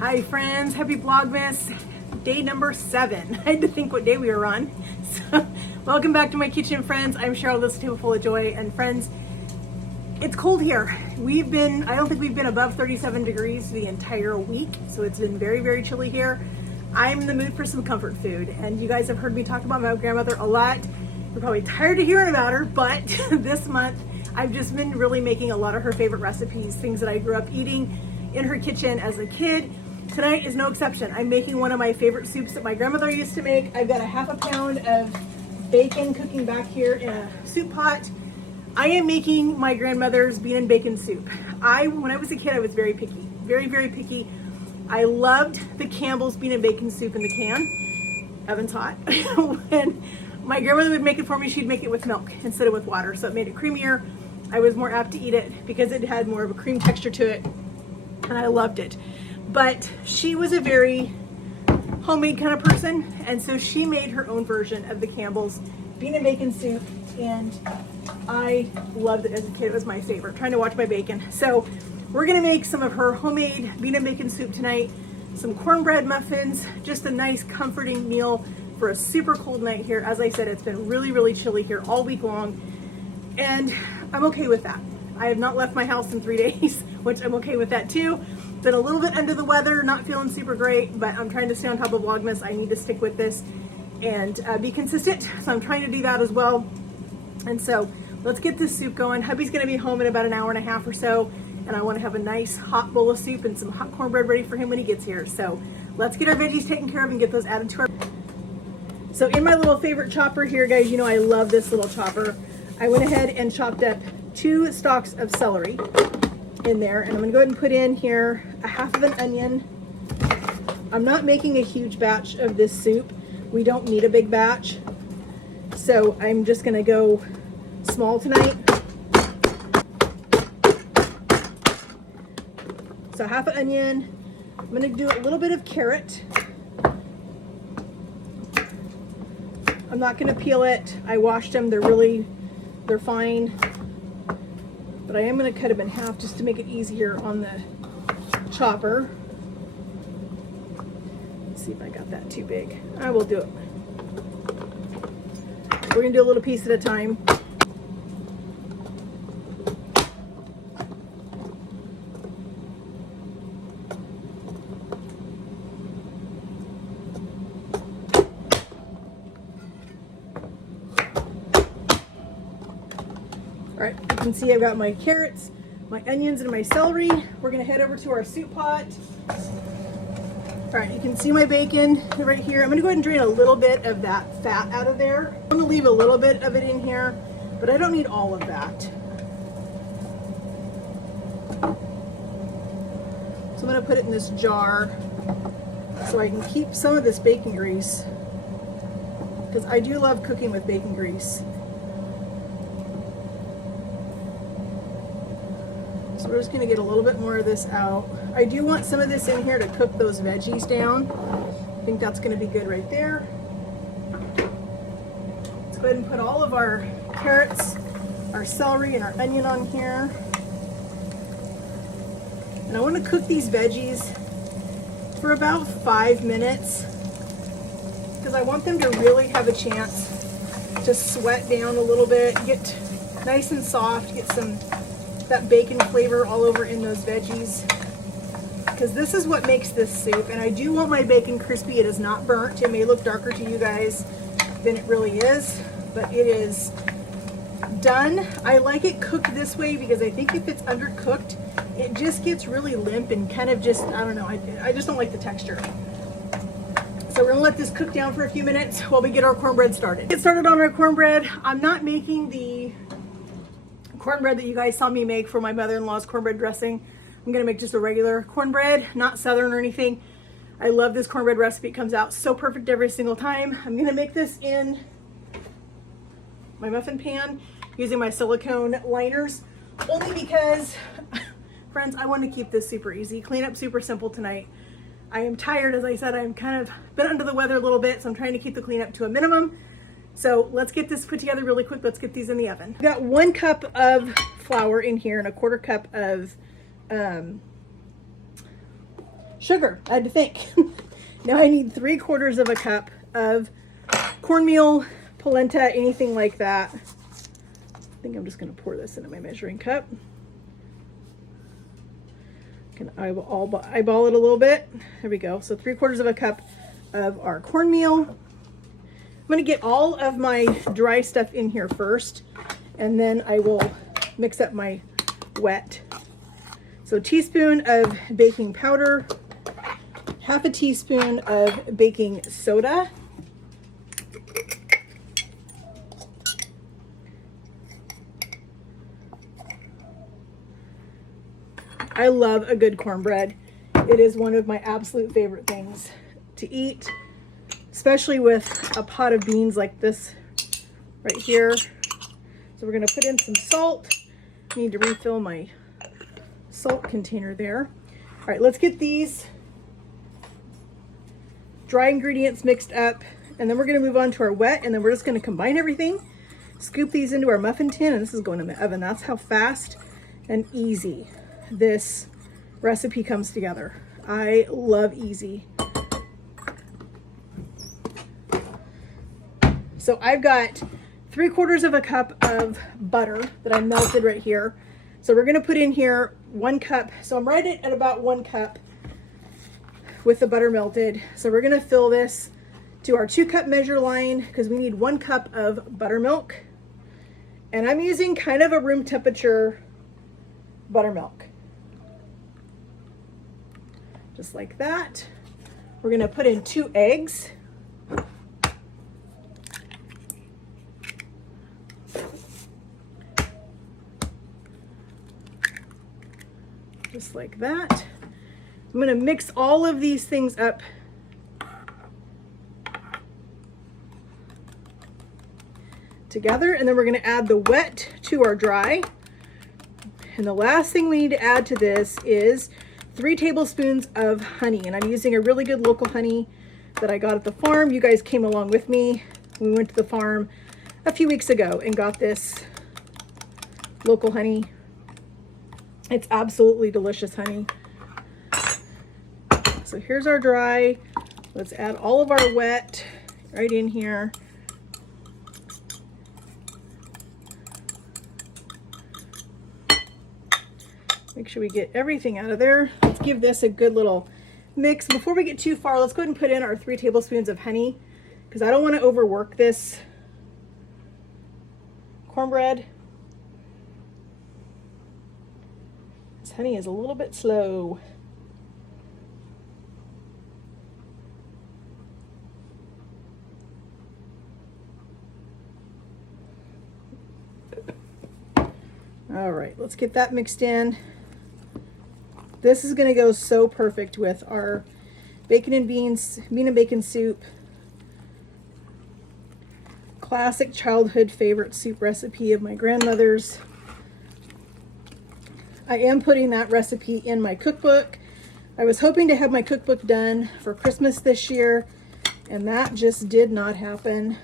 Hi friends, happy Vlogmas, day number 7. I had to think what day we were on. So, welcome back to my kitchen, friends. I'm Cheryl, this is Table Full of Joy, and friends, it's cold here. I don't think we've been above 37 degrees the entire week, so it's been very, very chilly here. I'm in the mood for some comfort food, and you guys have heard me talk about my grandmother a lot. You're probably tired of hearing about her, but this month I've just been really making a lot of her favorite recipes, things that I grew up eating in her kitchen as a kid. Tonight is no exception. I'm making one of my favorite soups that my grandmother used to make. I've got a half a pound of bacon cooking back here in a soup pot. I am making my grandmother's bean and bacon soup. When I was a kid, I was very picky, very, very picky. I loved the Campbell's bean and bacon soup in the can. Oven's hot. When my grandmother would make it for me, she'd make it with milk instead of with water, so it made it creamier. I was more apt to eat it because it had more of a cream texture to it, and I loved it. But she was a very homemade kind of person, and so she made her own version of the Campbell's bean and bacon soup, and I loved it as a kid. It was my favorite, trying to watch my bacon. So we're gonna make some of her homemade bean and bacon soup tonight, some cornbread muffins, just a nice comforting meal for a super cold night here. As I said, it's been really, really chilly here all week long, and I'm okay with that. I have not left my house in 3 days, which I'm okay with that too. Been a little bit under the weather, not feeling super great, but I'm trying to stay on top of Vlogmas. I need to stick with this and be consistent, so I'm trying to do that as well. And so let's get this soup going. Hubby's gonna be home in about an hour and a half or so, and I wanna have a nice hot bowl of soup and some hot cornbread ready for him when he gets here. So let's get our veggies taken care of and get those added to our... So in my little favorite chopper here, guys, you know I love this little chopper. I went ahead and chopped up 2 stalks of celery in there, and I'm gonna go ahead and put in here a half of an onion. I'm not making a huge batch of this soup. We don't need a big batch, so I'm just gonna go small tonight. So half an onion. I'm gonna do a little bit of carrot. I'm not gonna peel it. I washed them, they're fine. But I am going to cut them in half just to make it easier on the chopper. Let's see if I got that too big. I will do it. We're going to do a little piece at a time. All right, you can see I've got my carrots, my onions, and my celery. We're gonna head over to our soup pot. All right, you can see my bacon right here. I'm gonna go ahead and drain a little bit of that fat out of there. I'm gonna leave a little bit of it in here, but I don't need all of that. So I'm gonna put it in this jar so I can keep some of this bacon grease, because I do love cooking with bacon grease. So we're just going to get a little bit more of this out. I do want some of this in here to cook those veggies down. I think that's going to be good right there. Let's go ahead and put all of our carrots, our celery, and our onion on here. And I want to cook these veggies for about 5 minutes because I want them to really have a chance to sweat down a little bit, get nice and soft, get some that bacon flavor all over in those veggies, because this is what makes this soup. And I do want my bacon crispy. It is not burnt. It may look darker to you guys than it really is, but it is done. I like it cooked this way because I think if it's undercooked, it just gets really limp and kind of just, I don't know, I just don't like the texture. So we're gonna let this cook down for a few minutes while we get our cornbread started. Get started on our cornbread. I'm not making the cornbread that you guys saw me make for my mother-in-law's cornbread dressing. I'm gonna make just a regular cornbread, not southern or anything. I love this cornbread recipe. It comes out so perfect every single time. I'm gonna make this in my muffin pan using my silicone liners, only because, friends, I want to keep this super easy. Clean up super simple tonight. I am tired, as I said. I'm kind of been under the weather a little bit, so I'm trying to keep the cleanup to a minimum. So let's get this put together really quick. Let's get these in the oven. I've got 1 cup of flour in here and a 1/4 cup of sugar. I had to think. Now I need 3/4 of a cup of cornmeal, polenta, anything like that. I think I'm just going to pour this into my measuring cup. Can eyeball it a little bit. There we go. So 3/4 of a cup of our cornmeal. I'm going to get all of my dry stuff in here first, and then I will mix up my wet. So a teaspoon of baking powder, 1/2 teaspoon of baking soda, I love a good cornbread. It is one of my absolute favorite things to eat, especially with a pot of beans like this right here. So we're gonna put in some salt. I need to refill my salt container there. All right, let's get these dry ingredients mixed up, and then we're gonna move on to our wet, and then we're just gonna combine everything, scoop these into our muffin tin, and this is going in the oven. That's how fast and easy this recipe comes together. I love easy. So I've got 3/4 of a cup of butter that I melted right here. So we're gonna put in here 1 cup. So I'm right at about 1 cup with the butter melted. So we're gonna fill this to our 2-cup measure line because we need 1 cup of buttermilk. And I'm using kind of a room temperature buttermilk. Just like that. We're gonna put in 2 eggs. Just like that. I'm gonna mix all of these things up together, and then we're gonna add the wet to our dry. And the last thing we need to add to this is 3 tablespoons of honey, and I'm using a really good local honey that I got at the farm. You guys came along with me. We went to the farm a few weeks ago and got this local honey. It's absolutely delicious honey. So here's our dry. Let's add all of our wet right in here. Make sure we get everything out of there. Let's give this a good little mix. Before we get too far, let's go ahead and put in our 3 tablespoons of honey because I don't want to overwork this cornbread. This honey is a little bit slow. All right, let's get that mixed in. This is going to go so perfect with our bacon and beans, bean and bacon soup. Classic childhood favorite soup recipe of my grandmother's. I am putting that recipe in my cookbook. I was hoping to have my cookbook done for Christmas this year, and that just did not happen.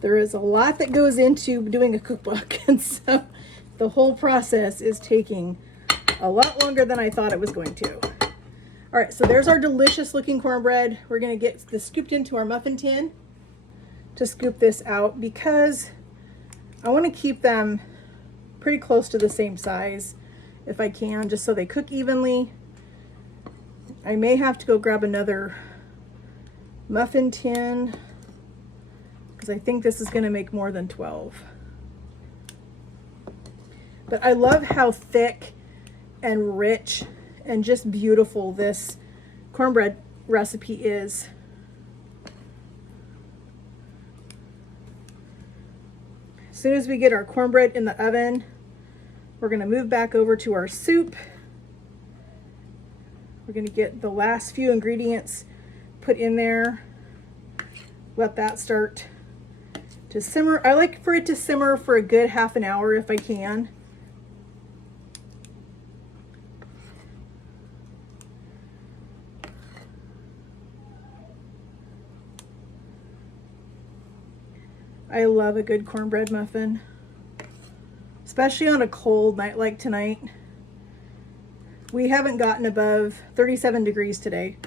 There is a lot that goes into doing a cookbook, and so the whole process is taking a lot longer than I thought it was going to. All right, so there's our delicious looking cornbread. We're gonna get this scooped into our muffin tin to scoop this out because I wanna keep them pretty close to the same size if I can, just so they cook evenly. I may have to go grab another muffin tin because I think this is gonna make more than 12. But I love how thick and rich and just beautiful this cornbread recipe is. As soon as we get our cornbread in the oven, we're going to move back over to our soup. We're going to get the last few ingredients put in there. Let that start to simmer. I like for it to simmer for a good half an hour if I can. I love a good cornbread muffin, especially on a cold night like tonight. We haven't gotten above 37 degrees today.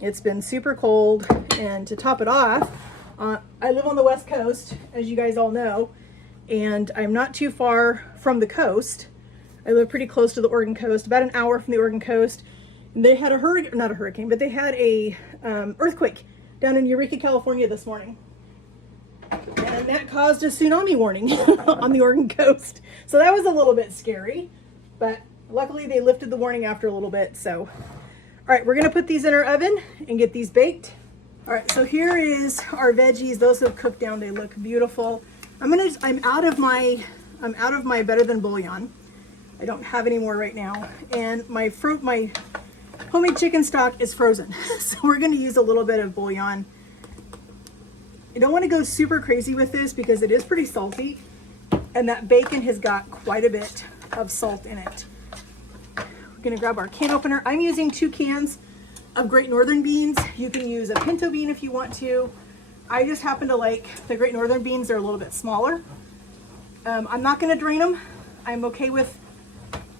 It's been super cold, and to top it off, I live on the West Coast, as you guys all know, and I'm not too far from the coast. I live pretty close to the Oregon coast, about an hour from the Oregon coast. And they had a hurricane, not a hurricane, but they had a earthquake down in Eureka, California this morning. And that caused a tsunami warning on the Oregon coast. So that was a little bit scary, but luckily they lifted the warning after a little bit. So, all right, we're gonna put these in our oven and get these baked. All right, so here is our veggies. Those have cooked down. They look beautiful. I'm out of my better than bouillon. I don't have any more right now. And my homemade chicken stock is frozen. So we're gonna use a little bit of bouillon. I don't want to go super crazy with this because it is pretty salty, and that bacon has got quite a bit of salt in it. We're going to grab our can opener. I'm using 2 cans of Great Northern beans. You can use a pinto bean if you want to. I just happen to like the Great Northern beans. They're a little bit smaller. I'm not going to drain them. I'm okay with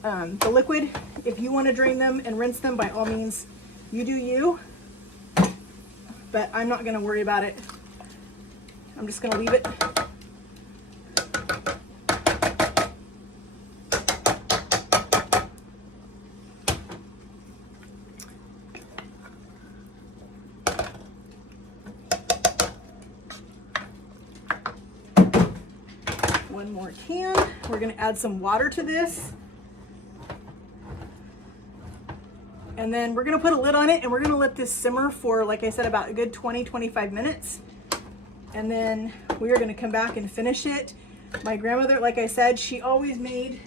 the liquid. If you want to drain them and rinse them, by all means, you do you. But I'm not going to worry about it. I'm just going to leave it. One more can. We're going to add some water to this. And then we're going to put a lid on it, and we're going to let this simmer for, like I said, about a good 20-25 minutes. And then we are going to come back and finish it. My grandmother, like I said, she always made,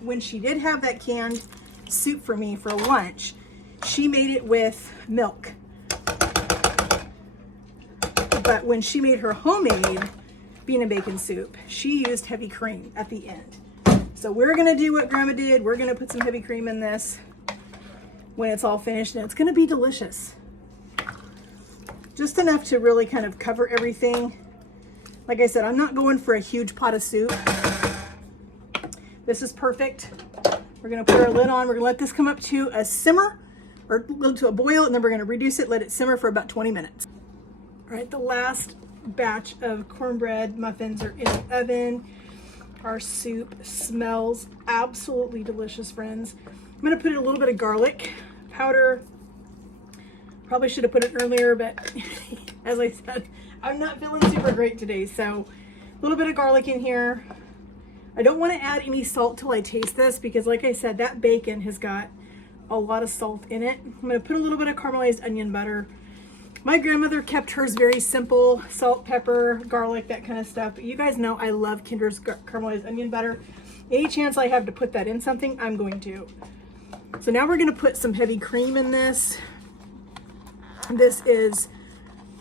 when she did have that canned soup for me for lunch, she made it with milk. But when she made her homemade bean and bacon soup, she used heavy cream at the end. So we're going to do what Grandma did. We're going to put some heavy cream in this when it's all finished, and it's going to be delicious. Just enough to really kind of cover everything. Like I said, I'm not going for a huge pot of soup. This is perfect. We're going to put our lid on. We're going to let this come up to a simmer, or to a boil, and then we're going to reduce it, let it simmer for about 20 minutes. All right, the last batch of cornbread muffins are in the oven. Our soup smells absolutely delicious, friends. I'm going to put a little bit of garlic powder. Probably should have put it earlier, but as I said, I'm not feeling super great today. So a little bit of garlic in here. I don't want to add any salt till I taste this because, like I said, that bacon has got a lot of salt in it. I'm going to put a little bit of caramelized onion butter. My grandmother kept hers very simple: salt, pepper, garlic, that kind of stuff. But you guys know I love Kinder's caramelized onion butter. Any chance I have to put that in something, I'm going to. So now we're going to put some heavy cream in this. This is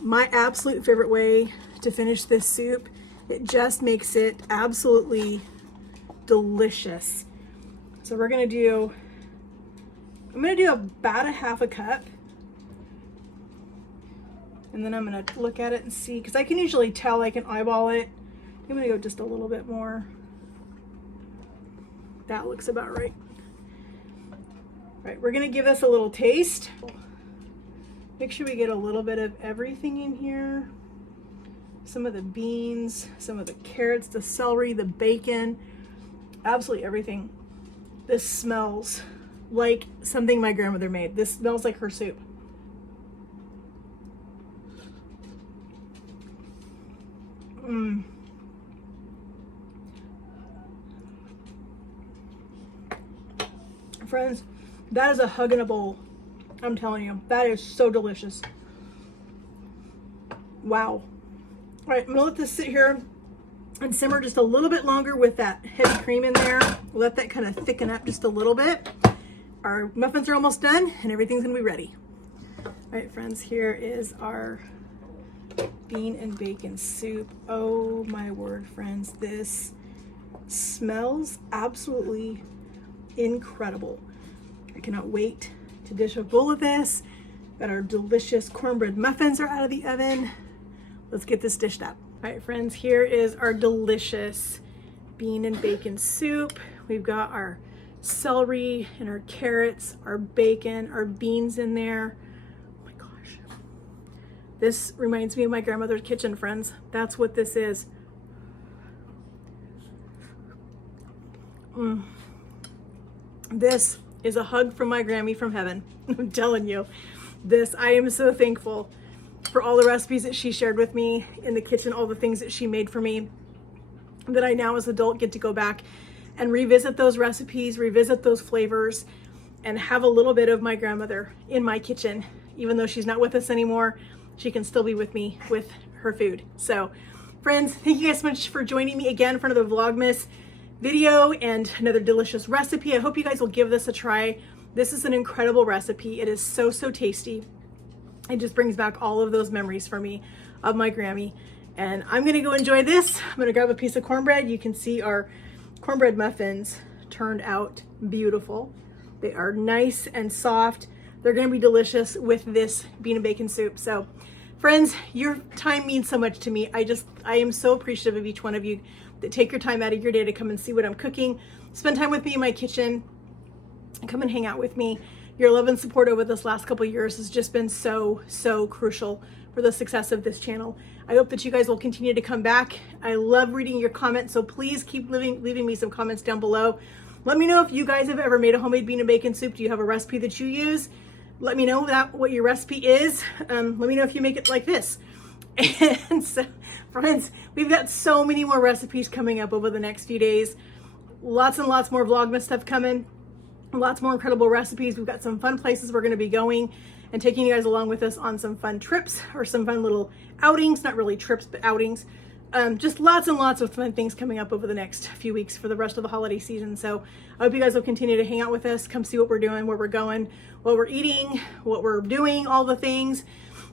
my absolute favorite way to finish this soup. It just makes it absolutely delicious. So I'm going to do about a half a cup. And then I'm going to look at it and see, because I can usually tell, I can eyeball it. I'm going to go just a little bit more. That looks about right. All right, we're going to give this a little taste. Make sure we get a little bit of everything in here. Some of the beans, some of the carrots, the celery, the bacon, absolutely everything. This smells like something my grandmother made. This smells like her soup. Friends, That is a hug in a bowl. I'm telling you, that is so delicious. Wow. All right, I'm gonna let this sit here and simmer just a little bit longer with that heavy cream in there. Let that kind of thicken up just a little bit. Our muffins are almost done and everything's gonna be ready. All right, friends, here is our bean and bacon soup. Oh my word, friends, this smells absolutely incredible. I cannot wait to dish a bowl of this. Got our delicious cornbread muffins are out of the oven. Let's get this dished up. All right, friends, here is our delicious bean and bacon soup. We've got our celery and our carrots, our bacon, our beans in there. Oh my gosh. This reminds me of my grandmother's kitchen, friends. That's what this is. This is a hug from my Grammy from heaven. I'm telling you. This, I am so thankful for all the recipes that she shared with me in the kitchen, all the things that she made for me, that I now as an adult get to go back and revisit those recipes, revisit those flavors, and have a little bit of my grandmother in my kitchen. Even though she's not with us anymore, she can still be with me with her food. So friends, thank you guys so much for joining me again for another Vlogmas video and another delicious recipe. I hope you guys will give this a try. This is an incredible recipe. It is so, so tasty. It just brings back all of those memories for me of my Grammy. And I'm gonna go enjoy this. I'm gonna grab a piece of cornbread. You can see our cornbread muffins turned out beautiful. They are nice and soft. They're gonna be delicious with this bean and bacon soup. So friends, your time means so much to me. I am so appreciative of each one of you that take your time out of your day to come and see what I'm cooking, spend time with me in my kitchen, come and hang out with me. Your love and support over this last couple of years has just been so, so crucial for the success of this channel. I hope that you guys will continue to come back. I love reading your comments, so please keep leaving me some comments down below. Let me know if you guys have ever made a homemade bean and bacon soup. Do you have a recipe that you use? Let me know what your recipe is. Let me know if you make it like this. And so, friends, we've got so many more recipes coming up over the next few days. Lots and lots more Vlogmas stuff coming. Lots more incredible recipes. We've got some fun places we're going to be going and taking you guys along with us on some fun trips or some fun little outings. Not really trips, but outings. Just lots and lots of fun things coming up over the next few weeks for the rest of the holiday season. So I hope you guys will continue to hang out with us, come see what we're doing, where we're going, what we're eating, what we're doing, all the things.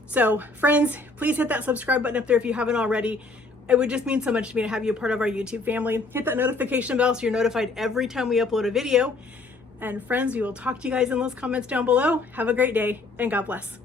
So friends, please hit that subscribe button up there if you haven't already. It would just mean so much to me to have you a part of our YouTube family. Hit that notification bell so you're notified every time we upload a video. And friends, we will talk to you guys in those comments down below. Have a great day and God bless.